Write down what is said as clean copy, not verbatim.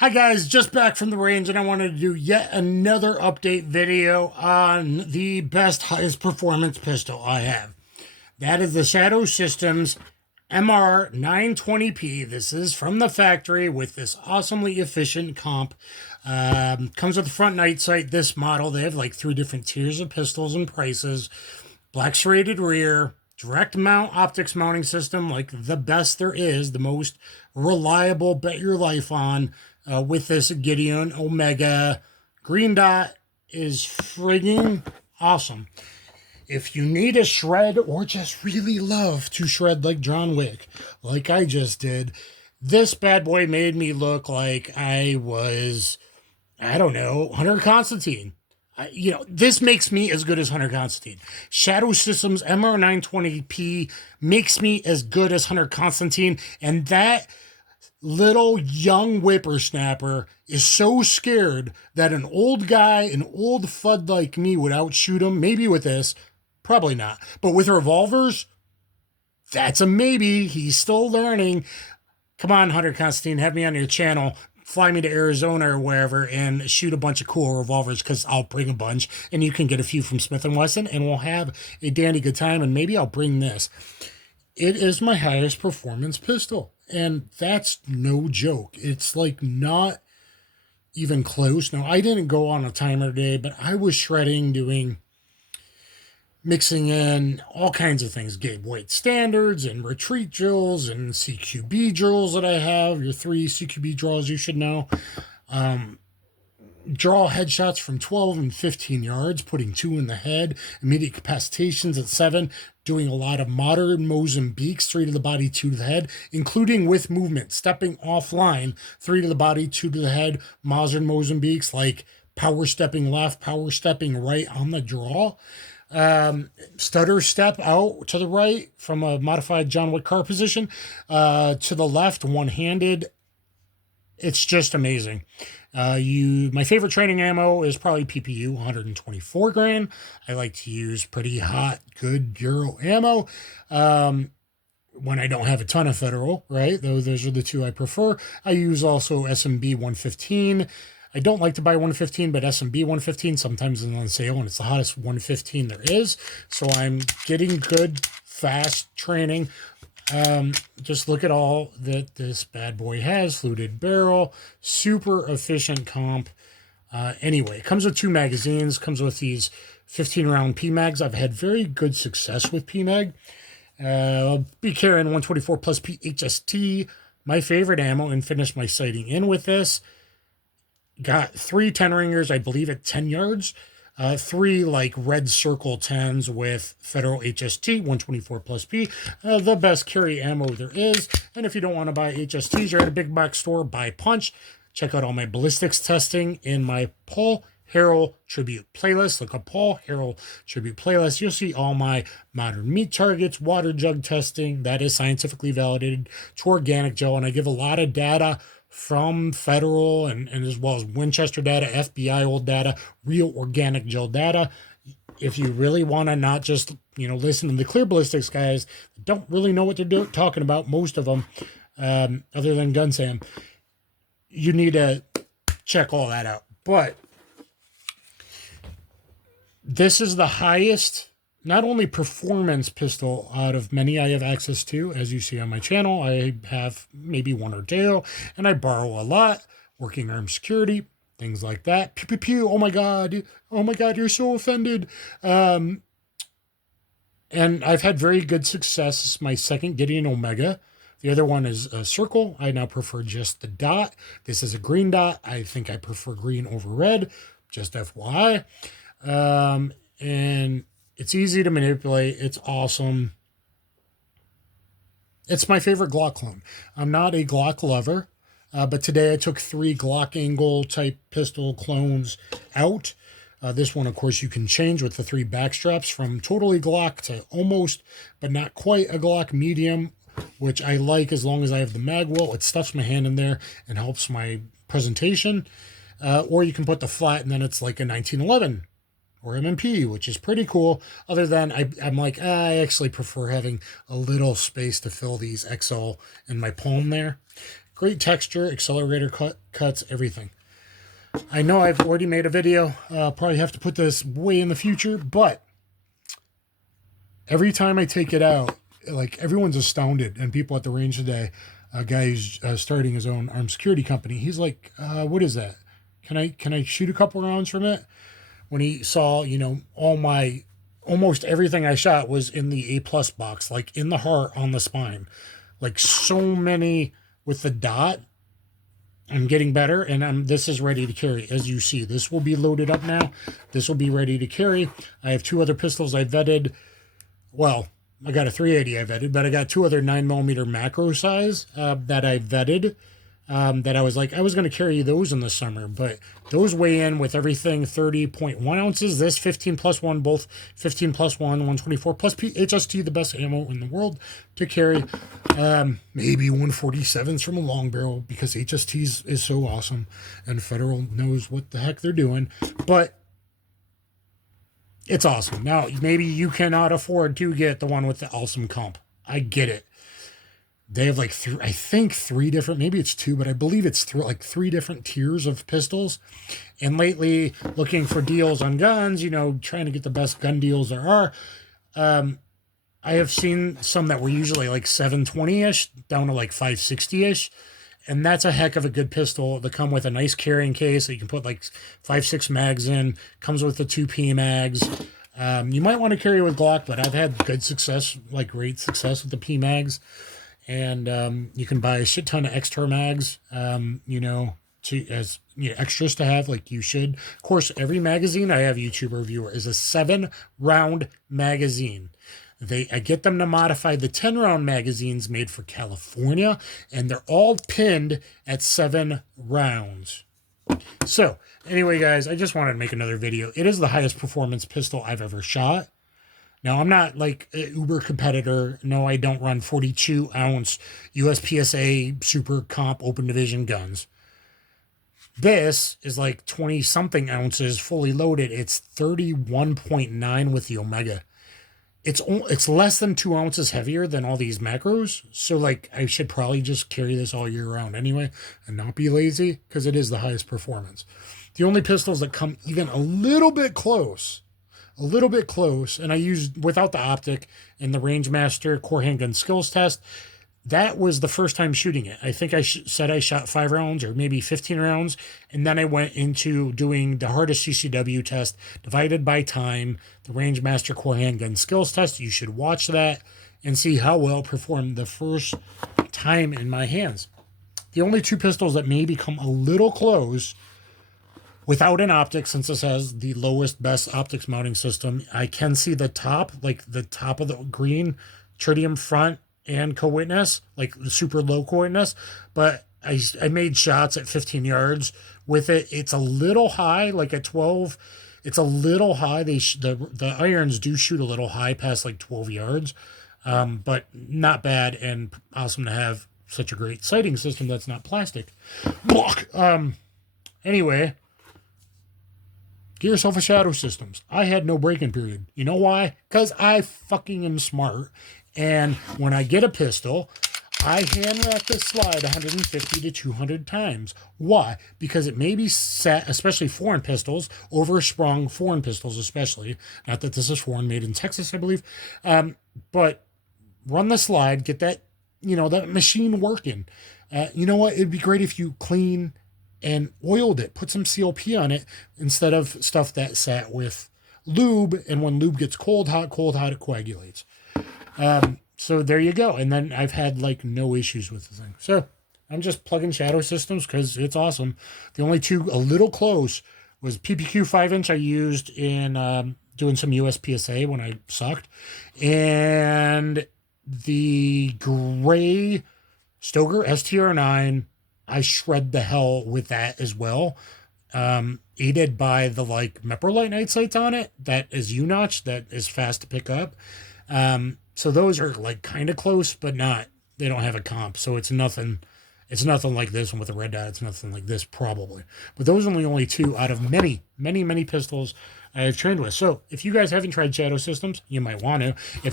Hi guys, just back from the range and I wanted to do yet another update video on the best highest performance pistol I have. That is the Shadow Systems MR920P. This is from the factory with this awesomely efficient comp. Comes with the front night sight. This model, they have like 3 different tiers of pistols and prices. Black serrated rear, direct mount optics mounting system, like the best there is, the most reliable, bet your life on. With this Gideon Omega green dot is frigging awesome. If you need a shred or just really love to shred like John Wick, like I just did, this bad boy made me look like I was, I don't know, Hunter Constantine. This makes me as good as Hunter Constantine. Shadow Systems MR920P makes me as good as Hunter Constantine, and that little young whippersnapper is so scared that an old guy, an old fud like me would outshoot him. Maybe with this, probably not. But with revolvers, that's a maybe. He's still learning. Come on, Hunter Constantine, have me on your channel. Fly me to Arizona or wherever and shoot a bunch of cool revolvers, because I'll bring a bunch and you can get a few from Smith & Wesson and we'll have a dandy good time. And maybe I'll bring this. It is my highest performance pistol. And that's no joke. It's like not even close. Now, I didn't go on a timer today, but I was shredding, mixing in all kinds of things. Gabe White standards and retreat drills and CQB drills that I have. Your 3 CQB draws you should know. Draw headshots from 12 and 15 yards, putting 2 in the head, immediate capacitations at 7, doing a lot of modern Mozambiques, 3 to the body, 2 to the head, including with movement, stepping offline, 3 to the body, 2 to the head, modern Mozambiques, like power stepping left, power stepping right on the draw. Stutter step out to the right from a modified John Wick car position, to the left, one-handed. It's just amazing. My favorite training ammo is probably PPU 124 grain. I like to use pretty hot, good Euro ammo. When I don't have a ton of federal, right? Those are the 2 I prefer. I use also SMB 115. I don't like to buy 115, but SMB 115 sometimes is on sale, and it's the hottest 115 there is. So I'm getting good, fast training. Just look at all that this bad boy has. Fluted barrel, super efficient comp. Anyway, it comes with 2 magazines, comes with these 15-round pmags. I've had very good success with pmag. BKRN 124 plus P HST, my favorite ammo, and finished my sighting in with this. Got 3 10-ringers, I believe, at 10 yards. 3 like red circle 10s with Federal HST 124 plus P, the best carry ammo there is. And if you don't want to buy HSTs, you're at a big box store, buy Punch. Check out all my ballistics testing in my Paul Harrell tribute playlist. Look up Paul Harrell tribute playlist. You'll see all my modern meat targets, water jug testing. That is scientifically validated to organic gel, and I give a lot of data from federal and as well as Winchester data, FBI old data, real organic gel data. If you really want to not just, listen to the clear ballistics guys, don't really know what they're talking about, most of them, other than Gun Sam, you need to check all that out. But this is the highest, not only performance pistol out of many I have access to. As you see on my channel, I have maybe 1 or 2, and I borrow a lot, working armed security, things like that. Pew, pew, pew. Oh my God, you're so offended. And I've had very good success. This is my second Gideon Omega. The other one is a circle. I now prefer just the dot. This is a green dot. I think I prefer green over red, just FYI. And it's easy to manipulate. It's awesome. It's my favorite Glock clone. I'm not a Glock lover, but today I took 3 Glock angle type pistol clones out. This one, of course, you can change with the 3 backstraps from totally Glock to almost, but not quite a Glock medium, which I like as long as I have the mag well. It stuffs my hand in there and helps my presentation. Or you can put the flat and then it's like a 1911. Or MMP, which is pretty cool. Other than I'm like, I actually prefer having a little space to fill these XL in my palm there. Great texture, accelerator cuts, everything. I know I've already made a video. Probably have to put this way in the future, but every time I take it out, like everyone's astounded, and people at the range today, a guy who's starting his own armed security company, he's like, what is that? Can I shoot a couple rounds from it? When he saw, you know, almost everything I shot was in the A+ box, like in the heart, on the spine, like so many with the dot. I'm getting better, and this is ready to carry. As you see, this will be loaded up now. This will be ready to carry. I have 2 other pistols I vetted. Well, I got a 380 I vetted, but I got 2 other 9mm macro size that I vetted. That I was like, I was going to carry those in the summer, but those weigh in with everything 30.1 ounces. This 15+1, both 15+1, 124 plus HST, the best ammo in the world to carry. Maybe 147s from a long barrel, because HST is so awesome, and Federal knows what the heck they're doing, but it's awesome. Now, maybe you cannot afford to get the one with the awesome comp. I get it. They have like I think 3 different, maybe it's 2, but I believe it's like 3 different tiers of pistols. And lately, looking for deals on guns, you know, trying to get the best gun deals there are. I have seen some that were usually like 720-ish down to like 560-ish. And that's a heck of a good pistol. They come with a nice carrying case that you can put like 5-6 mags in. Comes with the 2 pmags. You might want to carry with Glock, but I've had good success, like great success with the pmags. And you can buy a shit ton of extar mags, you know, as you know, extras to have, like you should. Of course, every magazine I have YouTuber reviewer is a 7-round magazine. I get them to modify the 10-round magazines made for California, and they're all pinned at 7 rounds. So anyway, guys, I just wanted to make another video. It is the highest performance pistol I've ever shot. Now, I'm not like an uber competitor. No, I don't run 42-ounce USPSA Super Comp Open Division guns. This is like 20-something ounces fully loaded. It's 31.9 with the Omega. It's less than 2 ounces heavier than all these macros. So, like, I should probably just carry this all year round anyway and not be lazy, because it is the highest performance. The only pistols that come even a little bit close, and I used without the optic in the Rangemaster Core Handgun Skills Test. That was the first time shooting it. I think I said I shot 5 rounds or maybe 15 rounds, and then I went into doing the hardest CCW test divided by time, the Rangemaster Core Handgun Skills Test. You should watch that and see how well it performed the first time in my hands. The only 2 pistols that maybe come a little close without an optic, since this has the lowest, best optics mounting system, I can see the top, like the top of the green tritium front and co-witness, like the super low co-witness. But I made shots at 15 yards with it. It's a little high, like at 12. It's a little high. The irons do shoot a little high past like 12 yards, but not bad, and awesome to have such a great sighting system that's not plastic. Block. Anyway. Get yourself a Shadow Systems. I had no break-in period. You know why? Because I fucking am smart. And when I get a pistol, I hand rack the slide 150 to 200 times. Why? Because it may be set, especially foreign pistols, oversprung foreign pistols especially. Not that this is foreign, made in Texas, I believe. But run the slide, get that, you know, that machine working. You know what? It'd be great if you clean and oiled it, put some CLP on it instead of stuff that sat with lube, and when lube gets cold hot, it coagulates. So there you go. And then I've had like no issues with the thing. So I'm just plugging Shadow Systems because it's awesome. The only 2 a little close was PPQ 5-inch I used in doing some USPSA when I sucked, and the gray Stoker STR9. I shred the hell with that as well. Aided by the like Meprolite night sights on it. That is U-notch. That is fast to pick up. So those are like kind of close, but not. They don't have a comp. So it's nothing. It's nothing like this one with a red dot. It's nothing like this probably. But those are the only 2 out of many, many, many pistols I've trained with. So if you guys haven't tried Shadow Systems, you might want to. If